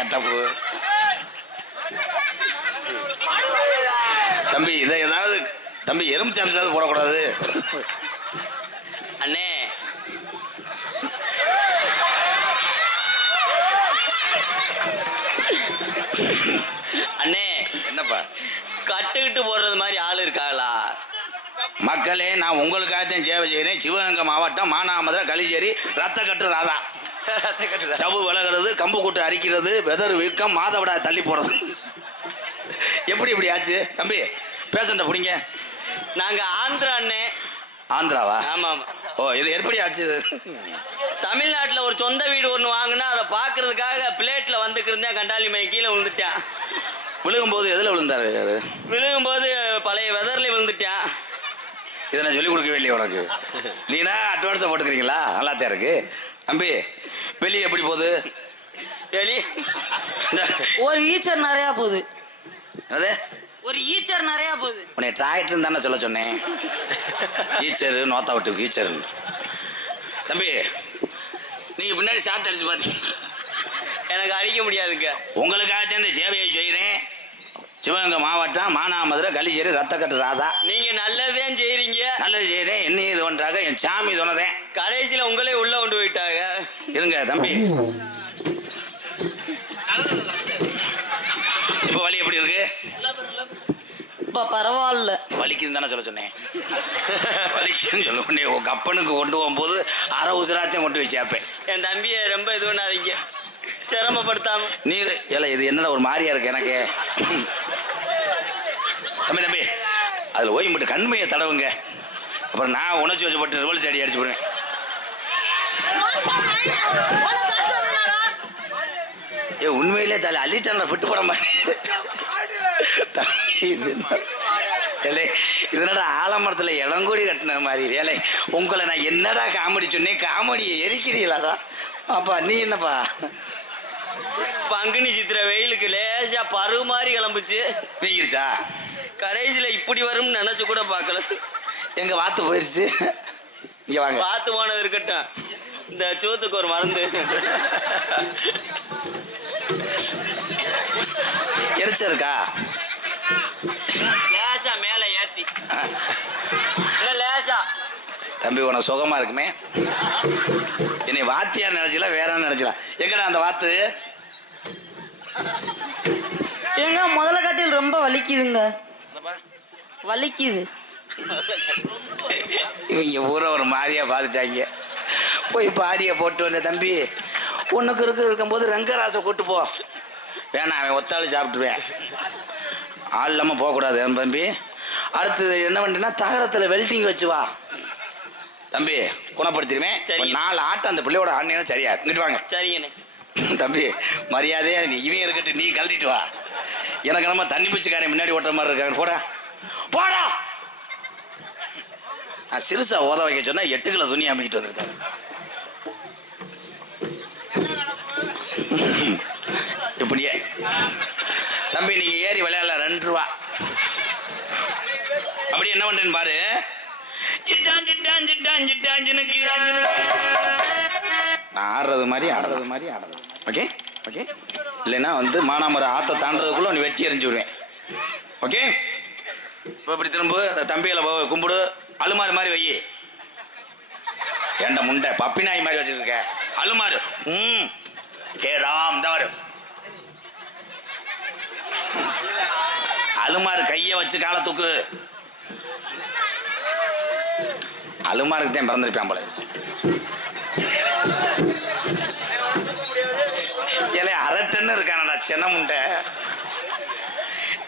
Cutoff. தம்பி இதை ஏதாவது தம்பி எறும்பு சாப்பிச்சாவது போடக்கூடாது. அண்ணே அண்ணே என்னப்பா கட்டுக்கிட்டு போடுறது மாதிரி ஆள் இருக்காங்களா? மக்களே, நான் உங்களுக்காகத்தான் சேவை செய்கிறேன். சிவகங்கை மாவட்டம் மானாமதுரை களிச்சேரி ரத்த கட்டு ராதா. சவு விலகிறது, கம்பு கூட்டு அரிக்கிறது, வெதர் வீக்கம், மாதவிடா தள்ளி போறது. எப்படி இப்படி ஆச்சு தம்பி? பேசண்ட பிடிங்க. நாங்க ஆந்திரா அண்ணே. ஆந்திராவா? ஆமா. ஓ, இது எப்படி ஆச்சு? தமிழ்நாட்டில் ஒரு சொந்த வீடு ஒன்று வாங்கினா அதை பார்க்கறதுக்காக பிளேட்ல வந்துட்டு இருந்தேன். கண்டாலி மை கீழே விழுந்துட்டேன். விழுகும்போது எதில் விழுந்தாரு? அது விழுகும்போது பழைய வெதர்ல விழுந்துட்டேன். இதை நான் சொல்லிக் கொடுக்கவே இல்லையே உனக்கு. நீனா அட்வான்ஸை போட்டுக்கிறீங்களா? நல்லாத்தான் இருக்கு தம்பி. வெளியே எப்படி போகுது? வெளியே ஒரு ஈச்சர் நிறையா போகுது. அது ஒரு ஈச்சர் நிறையா போகுது. உன்னை டிராக்டர் தானே சொல்ல சொன்னேன். ஈச்சரு நோத்தா விட்டு ஈச்சர். தம்பி நீங்கள் பின்னாடி ஷார்ட் அடிச்சு பார்த்தீங்க. எனக்கு அடிக்க முடியாதுங்க. உங்களுக்காகத்தான் இந்த சேவையை செய்கிறேன். சிவகங்கை மாவட்டம் மானாமதுரை களிச்சேரி ரத்த கட்டு ராதா. நீங்கள் நல்லதேன் செய்கிறீங்க. நல்லது செய்கிறேன். என்னையும் இது பண்ணுறாங்க. என் சாமி சொன்னதேன். கடைசியில் உங்களே உள்ளே கொண்டு போயிட்டாங்க. இருங்க தம்பி. இப்போ வலி எப்படி இருக்கு? இப்போ பரவாயில்ல. வலிக்குதுன்னு தானே சொல்ல சொன்னேன். வலிக்குதுன்னு சொல்ல உடனே உங்கள் அப்பனுக்கு கொண்டு போகும்போது அரை உசுராத்தையும் கொண்டு போய் சேர்ப்பேன். என் தம்பியை ரொம்ப இது பண்ணாதீங்க, சிரமப்படுத்தாம. நீர் இல்லை, இது என்னடா ஒரு மாதிரியா இருக்கு எனக்கு. தம்பி தம்பி அதில் ஓய்வு மட்டும் கண்மையை தடவுங்க. அப்புறம் நான் உணர்ச்சி வச்சப்பட்டு ரிவல்ஸ் அடி அடிச்சு போடுவேன். ஏ உண்மையிலே தலை அள்ளிட்டான விட்டு போட மாதிரி. இதனடா ஆலமரத்தில் இளங்கூடி கட்டின மாதிரி. ஏலே உங்களை நான் என்னடா காமெடி சொன்னேன், காமெடியை எரிக்கிறீங்களாடா? அப்பா நீ என்னப்பா? பங்குனி சித்திரை வெயிலுக்கு லேசா பருவு மாதிரி கிளம்புச்சு. நீங்கிருச்சா? கடைசியில் இப்படி வரும்னு நினைச்சு கூட பார்க்கல. எங்க வாத்து போயிருச்சு. இங்க வாங்க. வாத்து போனது இருக்கட்டும், இந்த சூத்துக்கு ஒரு மருந்து. எரிச்சா இருக்கா? லேசா மேல ஏத்தி லேசா. தம்பி உனக்கு சுகமா இருக்குமே. என்னை வாத்தியா நினைச்சலாம், வேற நினைச்சலாம். எங்கடா அந்த வாத்து? ஏங்க முதல்ல காட்டில் ரொம்ப வலிக்குதுங்க. வலிக்குது. இவங்க ஊரை ஒரு மாதிரியா பார்த்துட்டாங்க. போய் பாடியை போட்டு வந்த தம்பி. உனக்கு இருக்கும்போது ரங்கராசை கூட்டு போ. வேணாம், அவன் ஒத்தாள் சாப்பிட்டுருவேன். ஆள் இல்லாமல் போகக்கூடாது தம்பி. அடுத்தது என்ன பண்ணுறேன்னா தகரத்தில் வெல்டிங் வச்சு வா தம்பி, குணப்படுத்திடுவேன். சரி, 4 ஆட்டம் அந்த பிள்ளையோட ஆடினா சரியா இங்கிட்டு வாங்க. சரிங்கண்ணே. தம்பி மரியாதையா இவன் இருக்கட்டு, நீ கழட்டிட்டு வா. எனக்கு நம்ம தண்ணி பிடிச்சிக்காரன் முன்னாடி ஓட்டுற மாதிரி இருக்காங்க. போடா போடா. நான் சிறுசா ஓத வைக்க சொன்னா 8 கிலோ துணி அமைக்கிட்டு வந்திருக்கேன். இப்படியே தம்பி நீங்க ஏறி விளையாடல 2 ரூபா. அப்படி என்ன பண்றேன்னு பாரு. நான் ஆடுறது மாதிரி ஆடுறது. Okay okay. இல்லைன்னா மானாமர ஆற்ற தாண்டதுக்குள்ள நீ வெட்டி எறிஞ்சு விடுவேன். ஓகே. இப்போ இப்படி திரும்ப தம்பியில கும்பிடு. அலுமாறு மாதிரி வை. ஏண்ட முண்டை பப்பினாய் மாதிரி வச்சிருக்க. அலுமாறு. கே ராம் தாரு. அலுமாறு கையை வச்சு காலை தூக்கு. அலுமாருக்கு தான் பிறந்திருப்பான் போல. ஏலே அரட்டன்னு இருக்கானடா சென்ன முண்டை.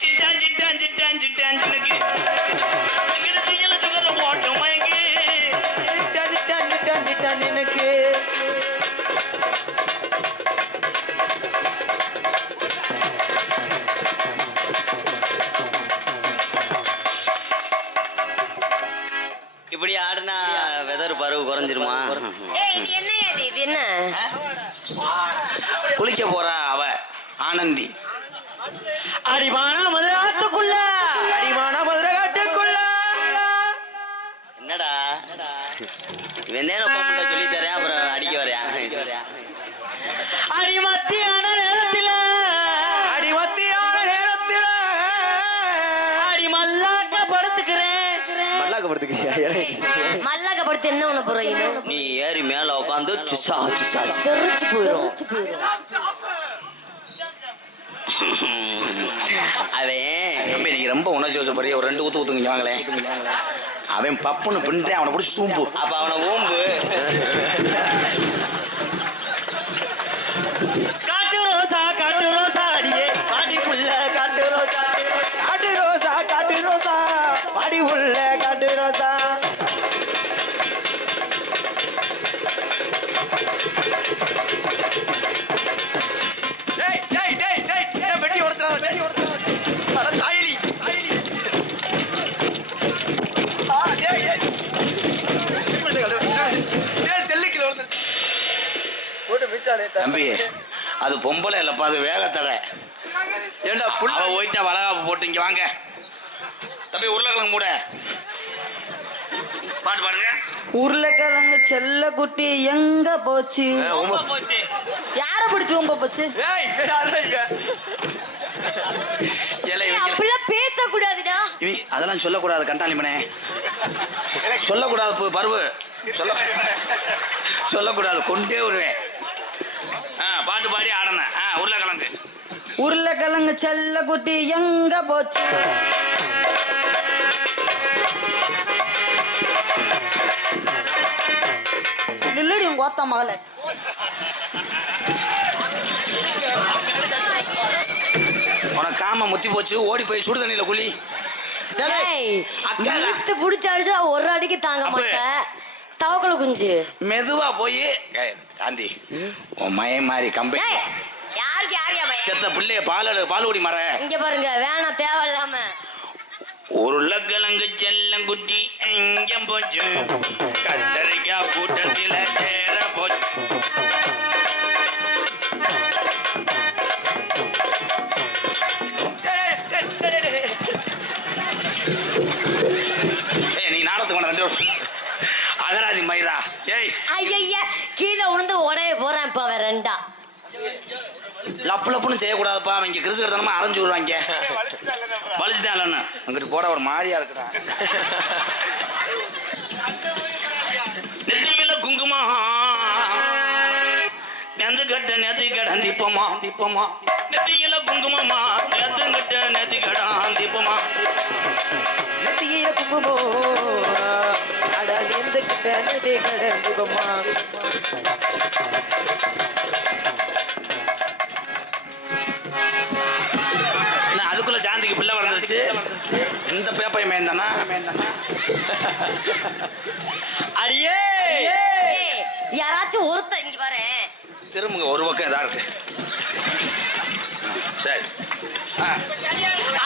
சிட்டான் சிட்டான் சிட்டான் சிட்டான் சினுக்கு போட்டு மயங்கி சிட்டான் சிட்டான் சிட்டான் சிட்டான் எனக்கு. இப்படி ஆடுனா வெதர் பருவு குறைஞ்சிருமா? இது என்ன? குளிக்க போறா அவ ஆனந்தி. அடிமான மதுரை ஆட்டுக்குள்ள, அடிமான மதுரை காட்டுக்குள்ள. என்னடா இவன் சொல்லி தரேன், அப்புறம் அடிக்க வரையா? அடி மத்தியான நேரத்தில் மல்லாக்க படுத்து என்ன பண்ண போறீங்க? நீ ஏறி மேல உட்காந்து சுசா சுசா செரிச்சு போயிடும். அவன் தம்பி நீங்க ரொம்ப உணர்ச்சி வசப்படுறிய ஒரு 2 ஊத்து ஊத்துங்க வாங்களேன். அவன் பப்புன்னு பின்றேன் அவனை பிடிச்சி சூம்பு. அப்ப அவனை ஊம்பு. காட்டு ரோசா அடியே பாடி புள்ள காட்டு ரோசா பாடி புள்ள காட்டு ரோசா. வெட்டி கொடுத்துறாங்க தாயலி தம்பி அது பொம்பளை இல்லப்பா, அது வேகத்தடை. ஏண்டா அவ போயிட்டா வளகாப்பு போட்டு இங்க வாங்க. தம்பி உருளைக்கிழங்கு மூட பாட்டு பாடுங்க. உருளைக்கிழங்கு செல்ல குட்டி எங்க போச்சு? போச்சு. யார பிடிச்சு ரொம்ப போச்சு? அப்படிலாம் பேசக்கூடாதுடா. அதெல்லாம் சொல்லக்கூடாது கண்டாலிமனே, சொல்லக்கூடாது பருவு சொல்லக்கூடாது, கொண்டே வருவேன். பாட்டு பாடி ஆடணும். உருளைக்கிழங்கு செல்ல குட்டி எங்க போச்சு? நில்லடி உங்க ஓத்த மகள. உனக்கு காம முத்தி போச்சு, ஓடி போய் சுடு தண்ணியில குளி. இழுத்து புடிச்சு அடிச்சா ஒரு அடிக்கு தாங்க மாட்டேன். தவக்கல குஞ்சு மெதுவா போய் சாந்தி உன் மயம் மாதிரி கம்பெனி யாருக்கு யாரியா செத்த பிள்ளைய பால் குடி மர. இங்க பாருங்க வேணாம் தேவையில்லாம. உருளைக்கிழங்கு செல்லங்குட்டி எங்க போச்சு? கத்தரிக்காய் கூட்டத்தில சேர போச்சு. நீ நாடத்துக்கு வேணா 2 வருஷம் அகராதி மயிரா. ஐயா கீழே உணர்ந்து உடைய போறேன் இப்ப ரெண்டா. லப்பு லப்புன்னு செய்யக்கூடாதுப்பா, அவங்க கிறிஸ்து எடுத்தனமா அரைஞ்சு விடுவாங்க. வலிச்சுதான் இல்லைன்னு அங்கிட்டு போட ஒரு மாதிரியா இருக்குடா. நெத்தியில குங்குமம் நெந்து கட்ட நெத்தி கடன் தீப்பமா நெத்தியில குங்குமமா நெத்து கட்ட நெத்தி கடன் தீப்பமா நெத்தியில குங்குமம் அட நெந்து கிட்ட நெத்தி கடன் தீபமா. அதுக்குள்ள சாந்திக்கு பிள்ளை வளர்ந்துருச்சு. இந்த பேப்பை மேந்தானா அடியே யாராச்சும் ஒருத்த இங்க பாரு. திரும்புங்க, ஒரு பக்கம் இதா இருக்கு. சரி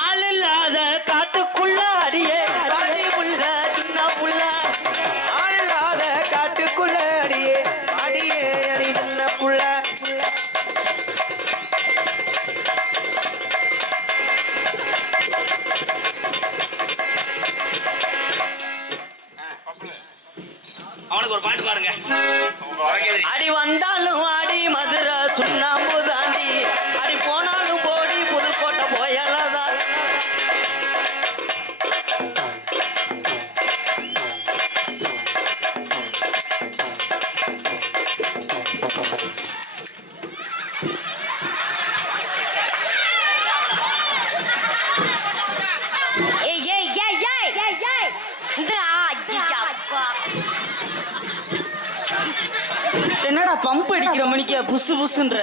ஆள் இல்லாத காட்டுக்குள்ள அடியே பாடி புள்ள சின்ன புள்ள. ஆள் இல்லாத காட்டுக்குள்ள அடியே அடியே அடி சின்ன புள்ள. அவனுக்கு ஒரு பாட்டு பாடுங்க. அடி வந்தாலும் அடி மதுரை சுண்ணாம்பு தாண்டி, அடி போனாலும் போடி புதுக்கோட்டை போயலதான். என்னடா பம்ப் அடிக்கிற மணிக்கு புசு புசுன்ற?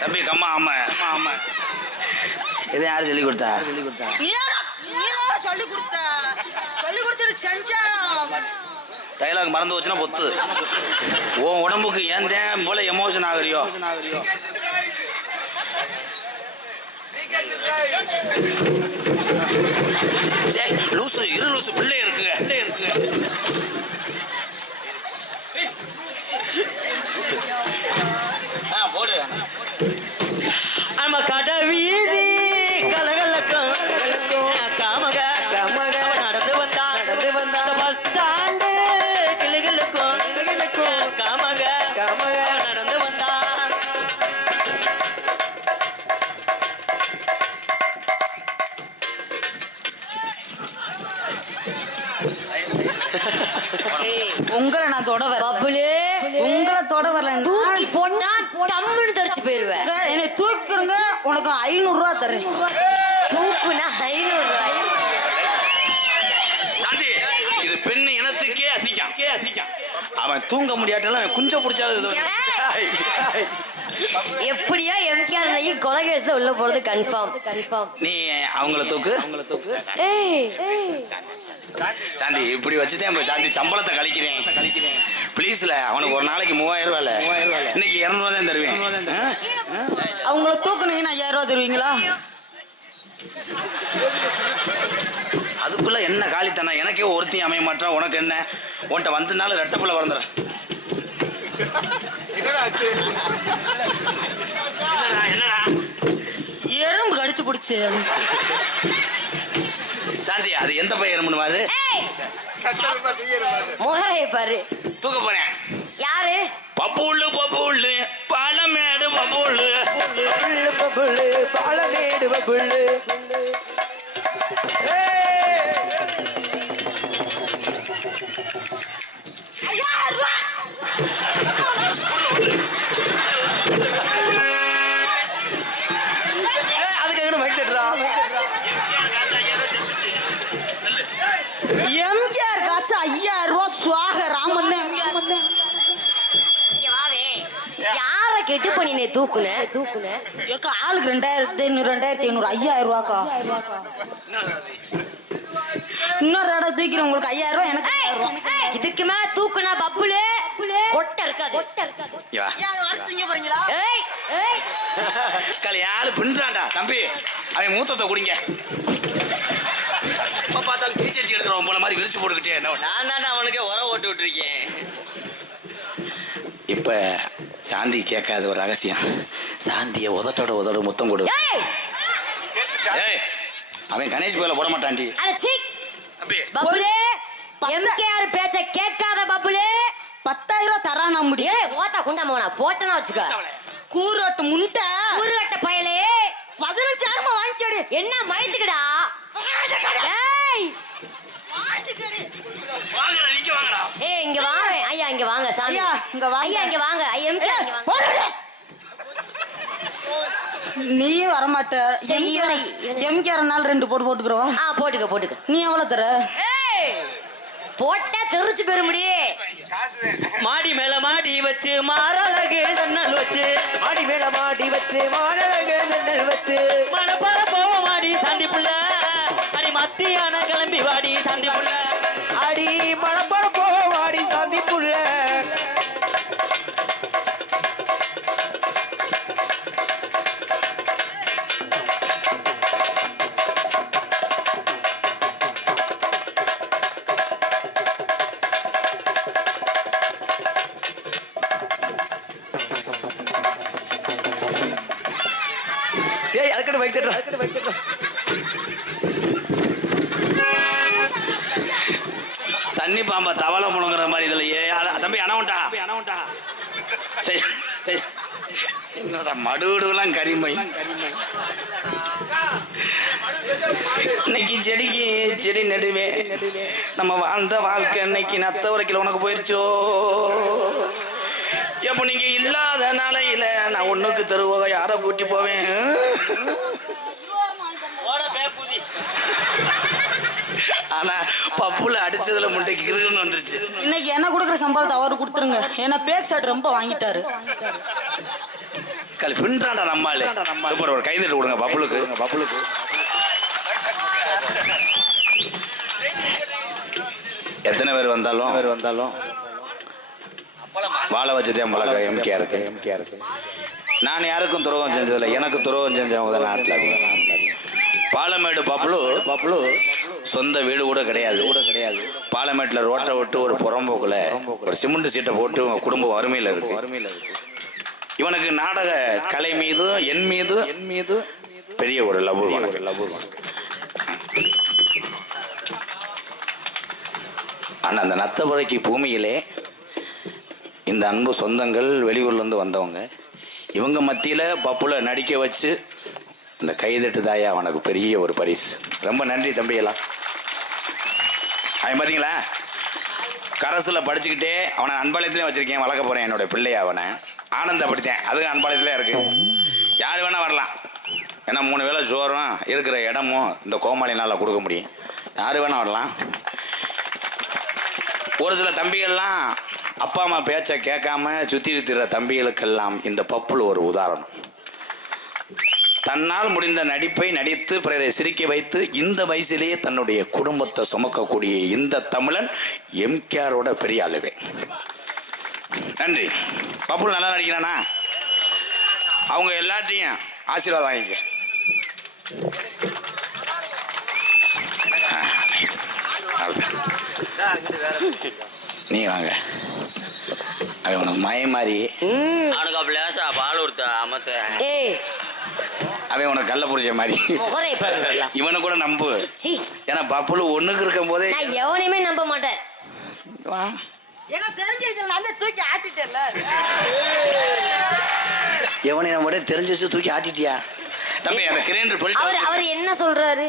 தம்பி கம்மா ஆமா இதை யாரு சொல்லி கொடுத்தா? சொல்லி கொடுத்துட்டு செஞ்சா டைலாக் மறந்து வச்சுன்னா பொத்து. உன் உடம்புக்கு ஏன் தேன் போல எமோஷன் ஆகுறியோ? லூசு இரு லூசு பிள்ளை இருக்கு. போடு. நம்ம கடை வீதி கலகலக்கும் காமக காமக நடந்து வந்தா பஸ் ஸ்டாண்டு கிளுகிளுக்கும் காமக காமக நடந்து வந்தா. உங்களை நான் தொட வரல. பப்புலு உங்களை தொட வரல. தூக்கி போட்டா டம்முன்னு தெரிச்சு போயிருவேன். என்னை தூக்குறங்க, உனக்கு 500 ரூபா தரேன். தூக்குனா 500 ரூபாய். சாந்தி, இது பெண்ணு இனத்துக்கே அசிக்கம். அவன் தூங்க முடியாட்டாலும் குஞ்ச பிடிச்சாலும் எப்படியோ எம்கேஆர் கொலை கேஸ்ல உள்ள போறது கன்ஃபார்ம். நீ அவங்கள தூக்கு. சாந்தி இப்படி வச்சுதான் சாந்தி சம்பளத்தை கழிக்கிறேன். பிளீஸ்ல அவனுக்கு ஒரு நாளைக்கு 3000 ரூபாய்ல இன்னைக்கு 200 தான் தருவேன். அவங்கள தூக்குனீங்கன்னா 5000 ரூபா தருவீங்களா? அதுக்குள்ள என்ன காலித்தனா? எனக்கே ஒருத்தையும் அமைய மாட்டான். உனக்கு என்ன? உன்கிட்ட வந்தனால ரெட்டப்புள்ள வளர்ந்துறேன். என்னடா எறும்பு கடிச்சு பிடிச்சு. சாந்தி அது எந்த பையன் எறும்புன்னு பாரு. முகரைய பாரு. தூக்க போறேன். யாரு? பப்புள்ளு பப்புள்ளு பாலமேடு பப்புள்ளு பப்புள்ளு பாலமேடு பப்புள்ளு. அதுக்கு மைக் செட்ரா. எம்கேஆர் காசு 5000 ரூபா சுவாக ராமன். யார கெட்டு பண்ணினே தூக்குன? ஏக்கா ஆளுக்கு 2500 2500 5000 ரூபாக்கா. இன்னொரு தடவை தூக்கிறேன், உங்களுக்கு 5000 ரூபா, எனக்கு 1000 ரூபா. இதுக்கு மேல தூக்குனா பப்புலு கொட்ட இருக்காது. யாரு பின்றான்டா தம்பி. அவன் மூத்தத்தை குடிங்க. பார்த்தாலும் தீச்சடி எடுக்கிறவன் போல மாதிரி விரிச்சு போட்டுக்கிட்டே. நான் தானே அவனுக்கே உரம் ஓட்டு விட்டுருக்கேன். இப்ப சாந்தி கேட்காத ஒரு ரகசியம். சாந்திய உதட்டோட முத்தம் கொடு. ஏய், அவன் கணேஷ் போல போட மாட்டான்டி. பப்புலு எம்கேஆர் பேச்ச கேட்காத பப்புலு. 10000 ரூபா தரானா முடியும். ஓத்தா குண்டாமோனா போட்டனா வச்சுக்க. கூறுகட்ட முண்டை கூறுகட்ட பயலே 15000 ரூபா வாங்கிக்கடி. என்ன மயத்துக்குடா? ஏய் வாங்கடா, நீங்க வாங்கடா. ஏய் இங்க வாங்க. ஐயா இங்க வாங்க சாமி. ஐயா இங்க வாங்க. ஐயா இங்க வாங்க. எம்கேஆர் இங்க வாங்க. நீயும் வரமாட்ட. எம்கேஆர்னால 2 போட்டுக்கிறவா? போட்டுக்க. நீ எவ்வளவு தர? ஏய் போட்டா தெரிச்சு பெற முடியே. மாடி மேல மாடி வச்சு மாரழகு சன்னல் வச்சு, மாடி மேல மாடி வச்சு மாரழகு சன்னல் வச்சு, மணப்பாற போவ மாடி சாந்தி புள்ள, அடி மத்தியான கிளம்பி வாடி சாந்தி புள்ள, அடி மணப்பாற போவ மாடி சாந்தி புள்ள. அதுக்கட பைக் செட்ரா. தண்ணி பாம்பா தவளை முழுங்குற மாதிரி இதுல தம்பி அணவுண்டா. என்னோட மடுலாம் கரிமை. இன்னைக்கு செடிக்கு செடி நடுவே நம்ம வாழ்ந்த வாழ்க்கை இன்னைக்கு நத்த வரைக்கும் உனக்கு போயிருச்சோ. எப்ப நீங்க இல்லாத நாளையில நான் ஒண்ணுக்கு தருவோக யார கூட்டி போவேன். ஆனா பப்புல அடிச்சதுல முட்டைக்கு கிருகுன்னு வந்துருச்சு. இன்னைக்கு என்ன கொடுக்குற சம்பளத்தை அவரு கொடுத்துருங்க. ஏன்னா பேக் ஷாட் ரொம்ப வாங்கிட்டாரு. கல் பின்றாண்டா நம்மாளு. சூப்பர், ஒரு கைதட்டு கொடுங்க பப்புலுக்கு. எத்தனை பேர் வந்தாலும் வாழ வச்சதே பழக்கம் எம்கேஆருக்கு. நான் யாருக்கும் துரோகம் செஞ்சதில்லை, எனக்கு துரோகம் செஞ்சவங்க தான் நாட்டில் அதிகம். பாலமேடு பப்புலு சொந்த வீடு கூட கிடையாது. பாலமேட்டில் ரோட்டை விட்டு ஒரு புறம்போக்குல ஒரு சிமெண்ட் சீட்டை போட்டு குடும்ப வறுமையில் இருக்கு. இவனுக்கு நாடக கலை மீது என் மீது பெரிய ஒரு லவ். ஆனால் அந்த நத்தபுரைக்கு பூமியிலே இந்த அன்பு சொந்தங்கள் வெளியூர்லேருந்து வந்தவங்க இவங்க மத்தியில் பப்புல நடிக்க வச்சு இந்த கைதட்டு தாயா அவனுக்கு பெரிய ஒரு பரிசு. ரொம்ப நன்றி தம்பியெல்லாம். அவன் பார்த்தீங்களா கரஸில் படிச்சுக்கிட்டே அவனை அன்பாளையத்துலேயும் வச்சுருக்கேன், வளர்க்க போகிறேன் என்னோடய பிள்ளைய. அவனை ஆனந்த படித்தேன், அதுவும் அன்பாளையத்துலேயே இருக்குது. யார் வேணால் வரலாம், ஏன்னா 3 வேளை சோறும் இருக்கிற இடமும் இந்த கோமாளினால் கொடுக்க முடியும். யார் வேணால் வரலாம். ஒரு சில தம்பிகள்லாம் அப்பா அம்மா பேச்சை கேட்காம சுற்றி திரிகிற தம்பிகளுக்கெல்லாம் இந்த பப்புல ஒரு உதாரணம். தன்னால் முடிந்த நடிப்பை நடித்து பிறரை சிரிக்க வைத்து இந்த வயசிலேயே தன்னுடைய குடும்பத்தை சுமக்கக்கூடிய இந்த தமிழன் எம்கேஆரோட பெரிய ஆளுவே. நன்றி. பப்புல் நல்லா நடிக்கிறானா? அவங்க எல்லாத்தையும் ஆசீர்வாதம் வாங்கிக்க. நீ வாங்க. அவன் உனக்கு மய மாதிரி அவனுக்கு பிளேசா பால் கொடுத்த அமத்த அவன் உனக்கு கள்ள புரிச்ச மாதிரி. இவனை கூட நம்பு. ஏன்னா பப்புல ஒண்ணுக்கு இருக்கும் போதே எவனையுமே நம்ப மாட்டேன். எவனை நம்ம தெரிஞ்சு தூக்கி ஆட்டிட்டியா தம்பி? அந்த கிரைண்டர் போயிட்டு அவர் என்ன சொல்றாரு?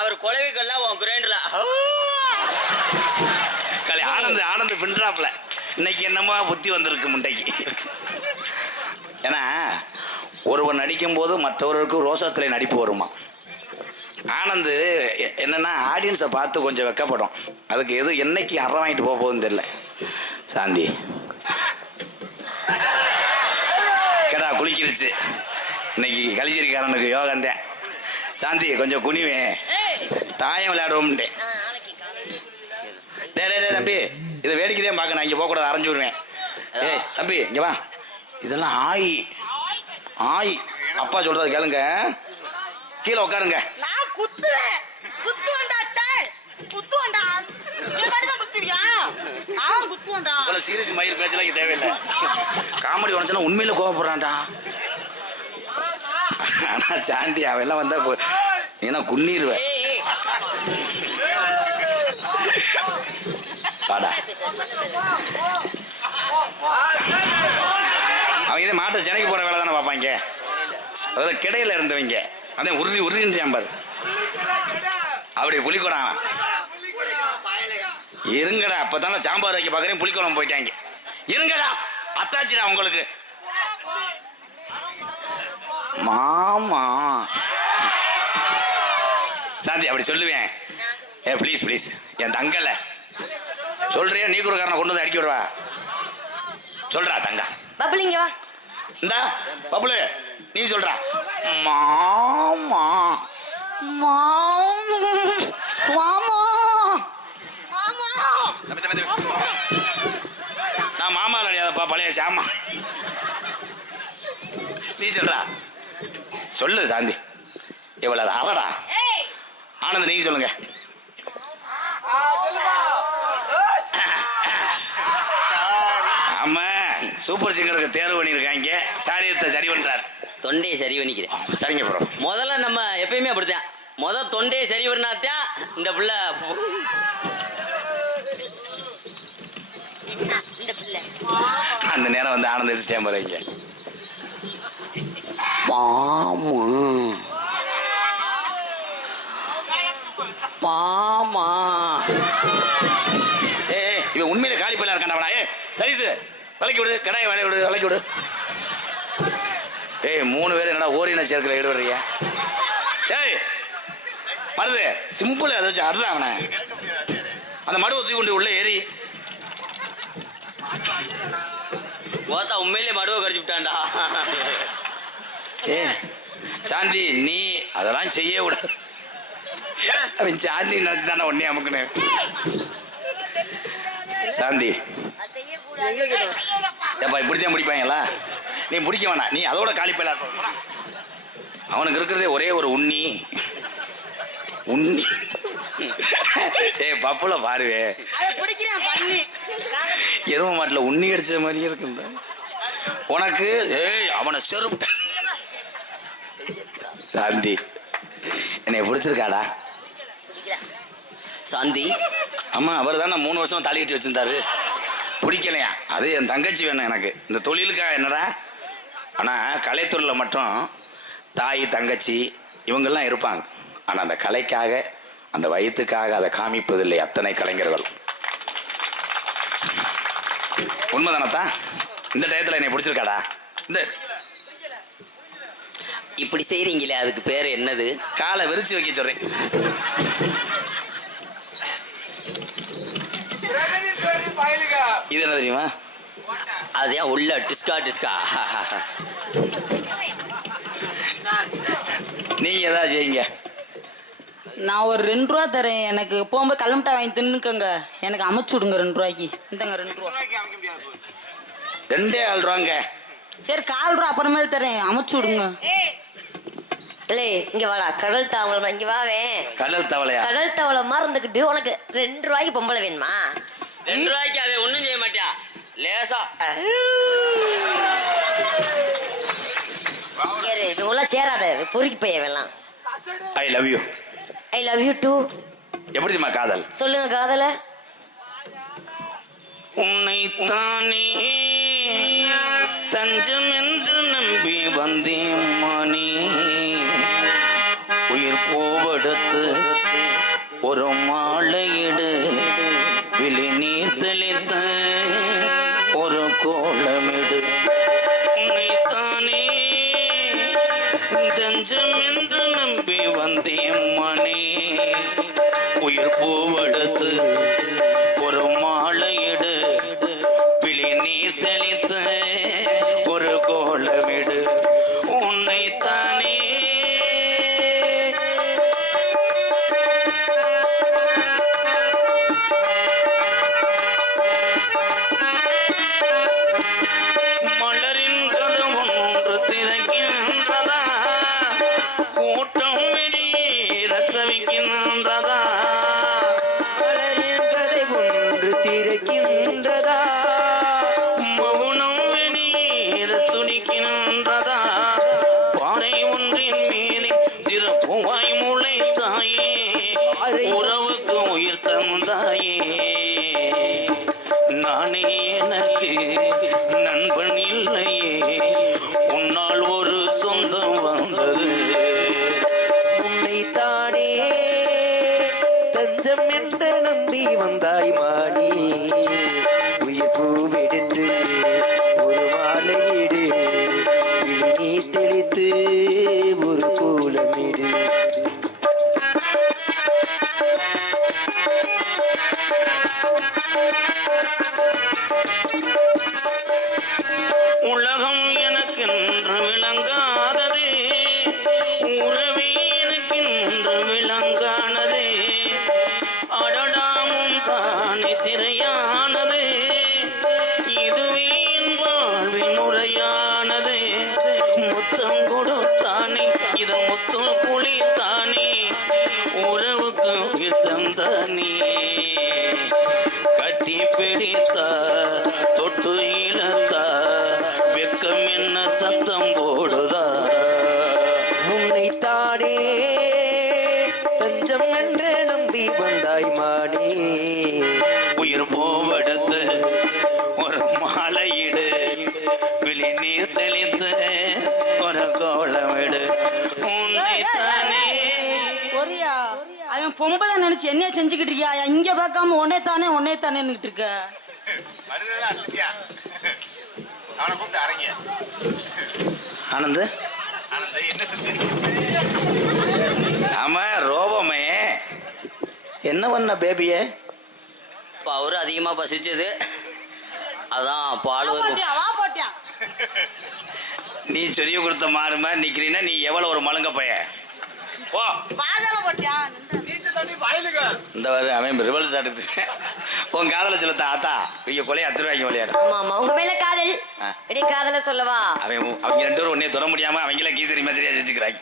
அவர் கொலைவைக்கெல்லாம் உன் கிரைண்டர்ல ஆனந்த் பின்றாப்ல இன்னைக்கு என்னமா புத்தி வந்திருக்கு முண்டைக்கு. ஏன்னா ஒருவர் நடிக்கும் போது மற்றவர்களுக்கு ரோசத்திலே நடிப்பு வருமா. ஆனந்த் என்னன்னா ஆடியன்ஸை பார்த்து கொஞ்சம் வெக்கப்படும். அதுக்கு எது என்னைக்கு அற வாங்கிட்டு போக போகுதுன்னு தெரியல. சாந்தி கேடா குளிக்கிருச்சு இன்னைக்கு கலிச்சேரிக்காரனுக்கு யோகந்தேன். சாந்தி கொஞ்சம் குனிவேன், தாயம் விளையாடுவோம்ட்டேன். டே தம்பி, இதை வேடிக்கைதான் பார்க்க, நான் இங்கே போகக்கூடாது, அரைஞ்சு விடுவேன். ஏய் தம்பி இங்கே வா, இதெல்லாம் ஆயி ஆயி அப்பா சொல்றது கேளுங்க, கீழே உட்காருங்க. சீரியஸ் மயிர் பேச்செல்லாம் தேவையில்லை. காமெடி உடச்சுன்னா உண்மையில கோவப்படுறான்டா. ஆனா சாந்தி அவெல்லாம் வந்தா ஏன்னா குன்னிடுவேன். பாடா அவங்க இதே மாட்டை சென்னைக்கு போற வேலை தானே பார்ப்பாங்க. அதில் கிடையில இருந்தவங்க அதே உருன்னு சாம்பார் அப்படி புளிக்குடம் இருங்கடா. அப்பதானே சாம்பார் வைக்க பார்க்குறேன், புளிக்குழம்பு போயிட்டாங்க. இருங்கடா அத்தாச்சிடா உங்களுக்கு மாமா. சாந்தி அப்படி சொல்லுவேன். ஏ ப்ளீஸ் ப்ளீஸ் என் தங்கல சொல்றியா, நீ குறுக்காரனை கொண்டு வந்து அடிக்க விடுவா. சொல்றா தங்கா. பப்புலிங்க வா. இந்தா பப்புலு நீ சொல்றா. மாமா நான் மாமா கிடையாதப்பா, பழைய சாமா. நீ சொல்றா. சொல்லு சாந்தி. இவ்வளவு அவடா. ஆனந்த் நீங்க சொல்லுங்க. ஆமா சூப்பர் சிங்கருக்கு தேர்வு பண்ணியிருக்காங்க. சாரியத்தை சரி பண்றாரு. தொண்டையை சரி பண்ணிக்கிறேன். சரிங்க ப்ரோ. முதல்ல நம்ம எப்பயுமே அப்படித்தான், தொண்டையை சரி பண்ணாத்தான் இந்த பிள்ளை. அந்த நேரம் வந்து ஆனந்த் எடுத்துட்டேன் போறீங்க. மாமா மாமா ஏ இவன் உண்மையில காலி பையலா இருக்காண்டா. ஏ சரிசு விளக்கி விடு, கடாயை விளக்கி விடு, விளக்கி விடு. ஏய் 3 பேர் என்னடா ஓரின சேர்க்கல ஈடுபடுறீங்க? ஏய் மருது சிம்பிள் அதை வச்சு அடுறா அவனை. அந்த மடுவை தூக்கி கொண்டு உள்ள ஏறி ஓத்தா உண்மையிலே மடுவை கடிச்சு விட்டான்டா. ஏ சாந்தி நீ அதெல்லாம் செய்ய விடாது. அவன் சாந்தி நினைச்சுதானே ஒன்னே அமுக்குன்னு. சாந்தி ஏப்பா இப்படித்தான் முடிப்பாங்களா? நீ முடிக்க வேணாம், நீ அதோட காலிப்பையில இருக்க. அவனுக்கு இருக்கிறதே ஒரே ஒரு உண்ணி. ஏ பப்புல பாருவே, எரும மாட்டில் உண்ணி அடிச்ச மாதிரியே இருக்கு உனக்கு. ஏய் அவனை செருப்பிட்ட. சாந்தி என்னை பிடிச்சிருக்காடா? சாந்தி ஆமா அவர் தானே 3 வருஷம் தாலி கட்டி வச்சிருந்தாரு. பிடிக்கலையா? அது என் தங்கச்சி வேணும் எனக்கு. இந்த தொழிலுக்காக என்னடா. ஆனால் கலைத்துறையில் மட்டும் தாய் தங்கச்சி இவங்கெல்லாம் இருப்பாங்க. ஆனால் அந்த கலைக்காக அந்த வயிற்றுக்காக அதை காமிப்பதில்லை அத்தனை கலைஞர்கள். உண்மைதானத்தா? இந்த டயத்துல என்னை பிடிச்சிருக்காடா? இந்த இப்படி செய்றீங்களே அதுக்கு பேர் என்னது? காலை விரிச்சு வைக்க சொல்றேன். இது என்ன தெரியுமா? அதான் உள்ள டிஸ்கா டிஸ்கா. நீங்க ஏதாவது செய்யுங்க. நான் ஒரு 2 ரூபா தரேன், எனக்கு போகும்போது கல்லமிட்டா வாங்கி தின்னுக்கங்க, எனக்கு அமைச்சு விடுங்க 2 ரூபாய்க்கு. இந்தங்க 2 ரூபா. 2 ரூபாங்க. சரி 4 ரூபா அப்புறமேல் தரேன், அமைச்சு விடுங்க. இல்லை இங்க வாடா, கடல் தவளை இங்க வாவே. கடல் தவளையா? கடல் தவளை மாதிரி இருந்துக்கிட்டு உனக்கு 2 ரூபாய்க்கு பொம்பளை வேணுமா? 2 ரூபாய்க்கு அவன் ஒண்ணும் செய்ய மாட்டான். லேசா இவங்களாம் சேராத பொறுக்கி போயவெல்லாம். I love you. I love you too. எப்படி தெரியுமா காதல்? சொல்லுங்க காதல. உன்னைத்தானே தஞ்சம் என்று நம்பி வந்தேன் மணி, உயிர் போவெடுத்து ஒரு மாலையிடு, விழி நீர் தெளித்த ஒரு கோலமிடு. உன்னைத்தானே தஞ்சம் என்று நம்பி வந்தேன் மணி, உயிர் போவெடுத்து ஒரு மாலையிடு, விழி நீர் தெளித்த ஒரு கோலமிடு. உன்னைத்தானே மலரின் கதவம் ஒன்று திறக்கின்றதா, கூட்டம் வெளியேற தவிக்கின்றதா, திறக்கின்றதா, மௌனம் வெளியேற துடிக்கின்றதா, பாறை ஒன்றின் மேலே சிறப்புவாய் முளைத்தாயே, உறவுக்கு உயிர் தந்தாயே, நானே எனக்கு நண்பன் இல்லையே, உன்னால் ஒரு சொந்தம் வந்தது. உன்னைத்தானே தஞ்சம் என்று நம்பி வந்தாய் மாடி, உயிர் பூவெடுத்து ஒரு மாலையிடு, விழி நீர் தெளித்து ஒரு கோலமிடு. உலகம் எனக்கென்று விளங்காதது, உறவே எனக்கென்று விளங்கானது, அடடாமும் தானே சிறையானது, இதுவே என் வாழ்வில் முறையானது, முத்தம் கொடுத்தானே இது முத்தம் குளித்தானே, உறவுக்கு யுத்தம் தானே, கட்டி பிடித்தா தொட்டு இழுத்தா, வெக்கம் என்ன சத்தம் போடுதா. உன்னைத்தானே தஞ்சம் என்று நம்பி வந்தாய் மாடி, உயிர் போவெடுத்து ஒரு மாலையிடு, விழி நீர் தெளித்து ஒரு கோலமிடு. உன்னைத்தானே ஒரியா அவன் பொம்பளை நினைச்சு என்னைய செஞ்சுக்கிட்டு இருக்கியா? இங்க பார்க்காம உன்னே தானே இருக்க. ஆனந்த் ஆமா ரோபமே என்ன பண்ண பேபியே? அவரு அதிகமா பசிச்சது, அதான் பால் வரும். போட்டியா நீ சொல்லிய கொடுத்த மாறுமா நிக்கிறீன்னா நீ எவ்வளவு ஒரு மழுங்க பைய போ. போட்டியா இந்த வர அவன் ரிவல்ஸ் ஆடுது. உன் காதல சொல்லத்த ஆத்தா இங்க கொலைய அத்துருவாங்க விளையாடு. ஆமா உங்க மேல காதல். இடி காதல சொல்லவா? அவங்க 2 பேரும் ஒன்னே தொட முடியாம அவங்கள கீசரி மாதிரியா செஞ்சுக்கிறாங்க.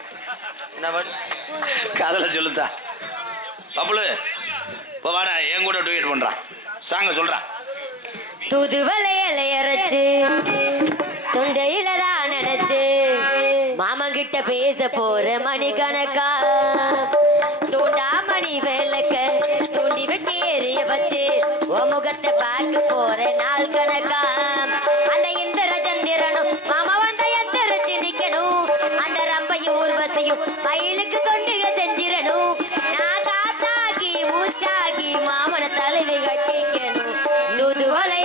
காதல சொல்லுத்தா பப்புளு இப்போ வாடா என் கூட டூயட் பண்றான் சாங்க சொல்றா. தூதுவளையலை அரைச்சு தொண்டையில தான் நினைச்சு மாமன் கிட்ட பேச போற மணிக்கணக்கா, தூண்டாமணி விளக்க தூண்டி விட்டு எரிய வச்சு உன் முகத்தை பார்க்க போற நாள் கணக்கா, அந்த இந்திர சந்திரனும் மாமா வந்த எந்திரச்சு நிக்கணும், அந்த ரம்பையும் ஊர்வசையும் மயிலுக்கு தொண்டுக செஞ்சிடணும், நான் காத்தாக்கி மூச்சாக்கி மாமனை தலைவி கட்டிக்கணும். தூதுவளை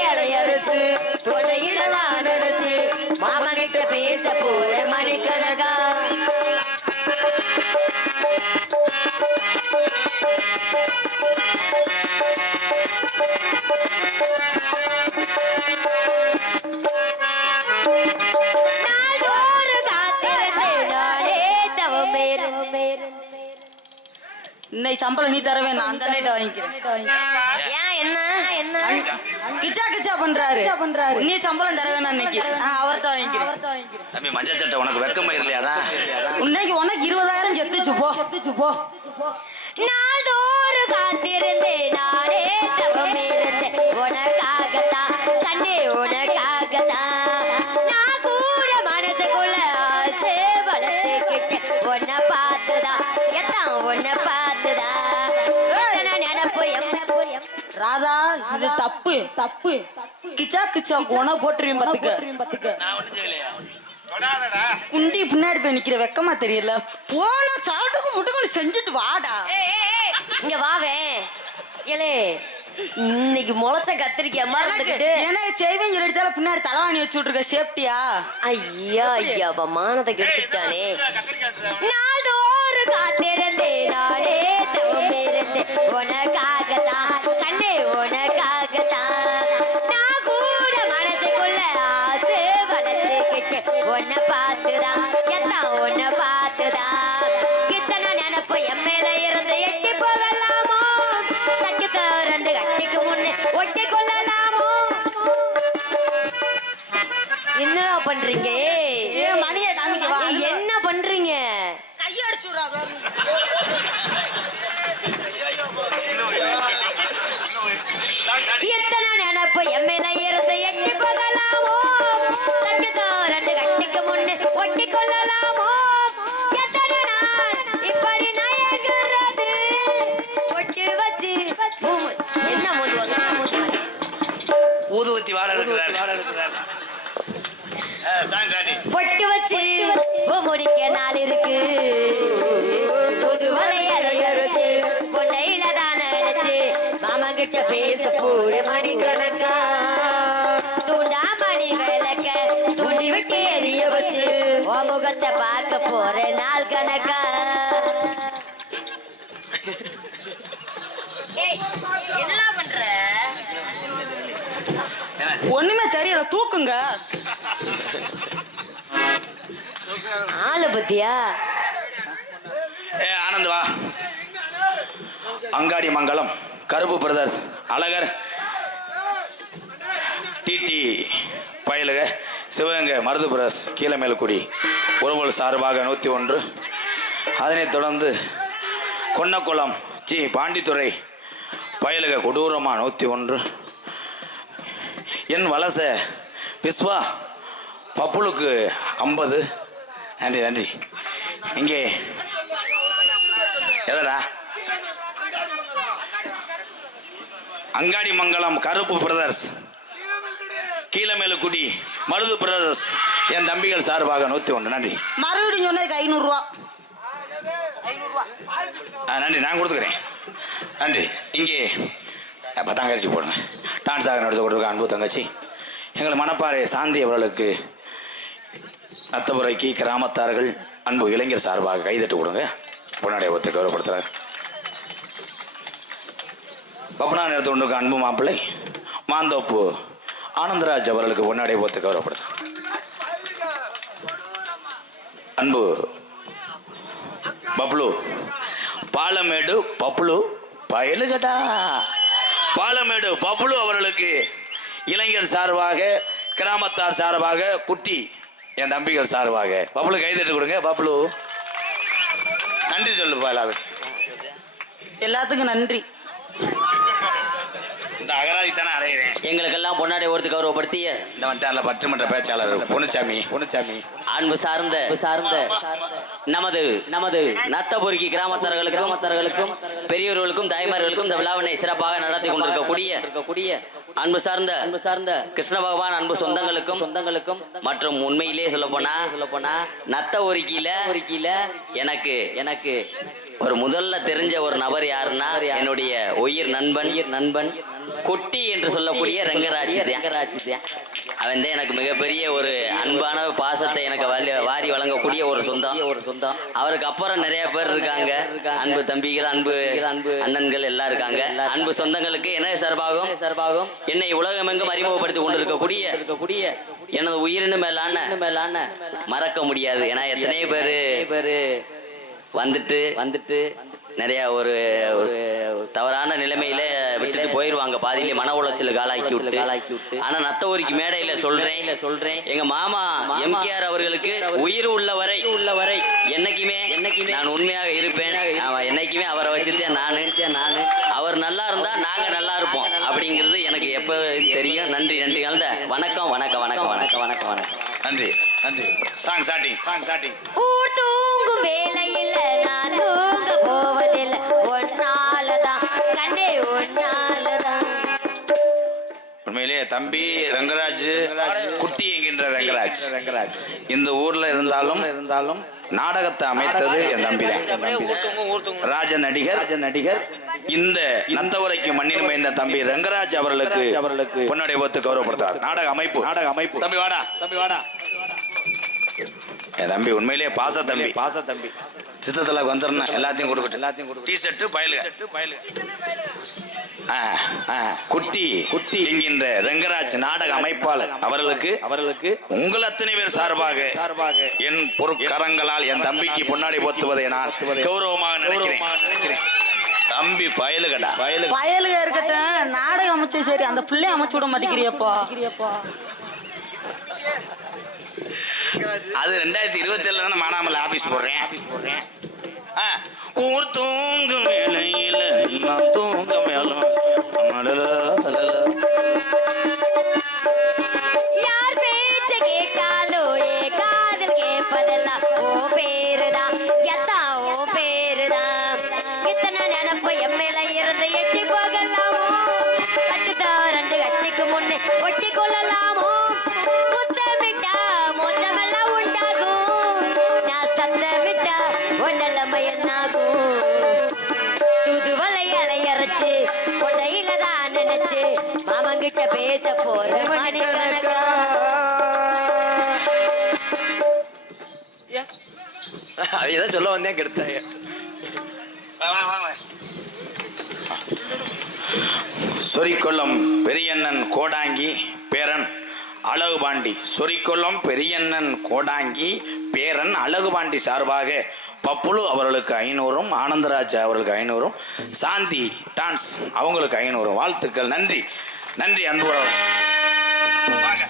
சம்பளம் நீ தரவே நான் அந்த அண்ணிட்ட வாங்கிக்கிறேன். ஏன் என்ன என்ன கிச்சா கிச்சா பண்றாரு நீ சம்பளம் தரவே நான் இன்னைக்கு அவர்கிட்ட வாங்கிக்கிறேன். தம்பி மஞ்சள் சட்டை உனக்கு வெக்கமா இல்லையாடா? இன்னைக்கு உனக்கு 20,000 செத்துச்சு போ. நாள்தோறும் காத்திருந்தேன் நானே தவம் இருந்தேன் உனக்காகத்தான் கண்ணே உனக்காகத்தான் நான் கூட மனசுக்குள்ள ஆசை வளர்த்துக்கிட்டேன் உன்னை பார்த்துதான் எத்தான் உன்னை பார்த்துதான் நினப்பு ராதா இது தப்பு கிச்சா கிச்சா உன போட்டுருவேன் பாத்துக்க. நான் ஒண்ணும் செய்யலையா? குண்டி பின்னாடி போய் நிக்கிற வெக்கமா தெரியல. போன சாட்டுக்கு முட்டுக்கு செஞ்சுட்டு வாடா. இங்க வாவே ஏலே இன்னைக்கு முளைச்ச கத்திரிக்காய் மாதிரி இருந்துகிட்டு ஏன்னா செய்வேன் சொல்லிட்டு பின்னாடி தலைவாணி வச்சு விட்டுருக்க சேஃப்டியா? ஐயா மானத்தை கெடுத்துட்டானே. நாள்தோறும் காத்திருந்தேன் நானே தவம் இருந்தேன் உனக்காகத்தான் கண்ணே உனக்காகத்தான் நான் கூட மனசுக்குள்ள ஆசை வளர்த்துக்கிட்டேன் உன்னை பார்த்துதான் எத்தான் உன்னை பார்த்துதான் இத்தனை நினப்பு என் மேல இருந்து எட்டி போகலாமோ தட்டி திறந்து கட்டிக்கு முன்னே ஒட்டி கொள்ளலாமோ. என்னடா பண்றீங்க? மணியை காமிக்கவா? என்ன பண்றீங்க? கையடிச்சுடா. எத்தனை நினப்பு என் மேல இருந்து எட்டி போகலாமோ தட்டி திறந்து கட்டிக்கு முன்னே ஒட்டி கொள்ளலாமோ. எத்தனை நாள் இப்படி நயங்குறது ஒட்டி வச்சு என்ன மூந்து ஊதுவத்தி வாழ எடுக்கிறார். பொட்டு வச்சு முடிக்க நாள் இருக்கு புது வளையலையடிச்சு பொண்டையில தான் அடிச்சு மாமா கிட்ட பேச போற மணி கணக்கா தூண்டா மணி விளக்க தூண்டி விட்டு எரிய வச்சு உன் முகத்தை பார்க்க போற நாள் கணக்கா. என்ன பண்ற? ஒண்ணுமே தெரியல தூக்குங்க. ஆளு பத்தியா? ஆனந்த் வா. அங்காடி மங்கலம் கருப்பு பிரதர்ஸ் அழகர் டிடி பயலுக சிவகங்கை மருது பிரதர்ஸ் கீழமேல்குடி உறவுகள் சார்பாக 101. அதனைத் தொடர்ந்து கொன்னக்குளம் பாண்டித்துறை பயலுக கொடூரமா 101. என் வலச விஸ்வா பப்புளுக்கு 50. நன்றி. இங்கே எதடா அங்காடி மங்கலம் கருப்பு பிரதர்ஸ் கீழமேலுக்குடி மருது பிரதர்ஸ் என் தம்பிகள் சார்பாக 101. நன்றி. மறுபடியும் சொன்னதுக்கு 500 ரூபா. நன்றி, நான் கொடுத்துக்கிறேன். நன்றி. இங்கே தங்கச்சி போடுங்க. டான்ஸ் ஆக நடந்து கொண்டிருக்க அன்பு தங்கச்சி எங்கள் மணப்பாறை சாந்தி அவர்களுக்கு நத்தபுரைக்கு கிராமத்தார்கள் அன்பு இளைஞர் சார்பாக கைதட்டு கொடுங்க. பொன்னாடைய ஒத்து கௌரவப்படுத்துறாங்க. பப்பனான் எடுத்து கொண்டிருக்க அன்பு மாப்பிள்ளை மாந்தோப்பு ஆனந்தராஜ் அவர்களுக்கு பொன்னாடைய ஒத்து கௌரவப்படுத்துறாங்க. அன்பு பப்ளு பாலமேடு பப்ளு பயலுகடா பாலமேடு பப்ளு அவர்களுக்கு இளைஞர் சார்பாக கிராமத்தார் சார்பாக குட்டி என் தம்பிகள் சார்பாக பப்ளு கைதட்டு கொடுங்க. பப்ளு நன்றி சொல்லுப்பா எல்லாத்துக்கும் நன்றி. இந்த அகராதி தானே அறையிறேன். எங்களுக்கெல்லாம் பொன்னாடை ஒருத்து கௌரவப்படுத்திய இந்த வட்டாரில் பட்டுமன்ற பேச்சாளர் பொன்னுச்சாமி அன்பு சார்ந்த நமது நத்தபுரிக்கு கிராமத்தார்களுக்கும் பெரியோர்களுக்கும் தாய்மார்களுக்கும் இந்த விழாவினை சிறப்பாக நடத்தி கொண்டிருக்கக்கூடிய அன்பு சார்ந்த கிருஷ்ண பகவான் அன்பு சொந்தங்களுக்கும் மற்றும் உண்மையிலே சொல்ல போனா நத்தபுரிக்கில எனக்கு ஒரு முதல்ல தெரிஞ்ச ஒரு நபர் யாருன்னா என்னுடைய உயிர் நண்பன் குட்டி என்று சொல்லக்கூடிய ரங்கராஜ் தான். அவன் தான் எனக்கு மிகப்பெரிய ஒரு அன்பான பாசத்தை எனக்கு வாரி வழங்கக்கூடிய ஒரு சொந்தம். அவருக்கு அப்புறம் நிறைய பேர் இருக்காங்க. அன்பு தம்பிகள் அன்பு அண்ணன்கள் எல்லாம் இருக்காங்க. அன்பு சொந்தங்களுக்கு என்ன சார்பாகும் என்னை உலகமெங்கும் அறிமுகப்படுத்தி கொண்டிருக்கக்கூடிய எனது உயிரினு மேலான மறக்க முடியாது. ஏன்னா எத்தனை பேரு வந்துட்டு நிறைய ஒரு தவறான நிலைமையில விட்டுட்டு போயிருவாங்க, பாதியிலே மன உளைச்சலுக்கு ஆளாக்கி விட்டு. ஆனா நத்தவூரிக்கு மேடையில சொல்றேன் எங்க மாமா எம்கேஆர் அவர்களுக்கு உயிர் உள்ளவரை என்னைக்குமே நான் உண்மையாக இருப்பேன். என்னைக்குமே அவரை வச்சுட்டேன் நானு. அவர் நல்லா இருந்தா நாங்க நல்லா இருப்போம் அப்படிங்கிறது எனக்கு எப்ப தெரியும். நன்றி கலந்த வணக்கம். நன்றி. Song starting. ஊர் தூங்கும் வேலையில் நான் தூங்க போவதில்லை, ஒன்னாலதான் கண்டே ஒன்னாலதான். உண்மையிலேயே தம்பி ரங்கராஜ், குட்டி என்கின்ற ரங்கராஜ் இந்த ஊர்ல இருந்தாலும் நாடகத்தை அமைத்தது என் தம்பி தான். ராஜ நடிகர் இந்த நத்தவரைக்கு மண்ணில் மேய்ந்த தம்பி ரங்கராஜ் அவர்களுக்கு பொன்னாடை போத்து கௌரவப்படுத்தார். நாடக அமைப்பு தம்பி வாடா. என் தம்பி உண்மையிலேயே பாச தம்பி சித்தத்தில் வந்துடணும். எல்லாத்தையும் கொடுக்கட்டும். டீ-ஷர்ட்டு பயலுக குட்டி என்கின்ற ரங்கராஜ் நாடக அமைப்பாளர் அவர்களுக்கு உங்கள் அத்தனை பேர் சார்பாக என் பொருட்கரங்களால் என் தம்பிக்கு பொன்னாடி போத்துவதை நான் கௌரவமாக நினைக்கிறேன். தம்பி பயலுகடா. பயலுக இருக்கட்டும், நாடகம் அமைச்சு சரி, அந்த பிள்ளைய அமைச்சு விட மாட்டேங்கிறியப்பா. அது 2027 தானே மானாமல்ல ஆபீஸ் போடுறேன். ஊர் தூங்கும் வேளையில நான் தூங்க மேலும் யார் பேச்ச கேட்டாலோ ஏ காதில் கேட்பதெல்லாம் ஓ பேருதான், எத்தா ஓ பேருதான். இத்தனை நினப்பு எம்மையில இருந்து எட்டி போகலாமோ, கட்டுத்தா 2 கட்டிக்கு முன்னே ஒட்டி கொள்ளலாமோ. முத்தமிட்டா மோசமெல்லாம் உண்டாகும், நான் சத்தமிட்டா ஒன்னலமை என்னாகும். தூதுவளை அலையரைச்சு கொண்டையில தான் நினைச்சு மாமங்கிட்ட பேச போற மணிக்கணக்கா. அதான் சொல்ல வந்தேன், கெடுத்தாங்க. சொரிக்கொல்லம் பெரியண்ணன் கோடாங்கி பேரன் அழகுபாண்டி. சொரிக்கொல்லம் பெரியண்ணன் கோடாங்கி பேரன் அழகுபாண்டி சார்பாக பப்புலு அவர்களுக்கு 500, ஆனந்தராஜ் அவர்களுக்கு 500, சாந்தி டான்ஸ் அவங்களுக்கு 500 வாழ்த்துக்கள். நன்றி அன்பு. வாங்க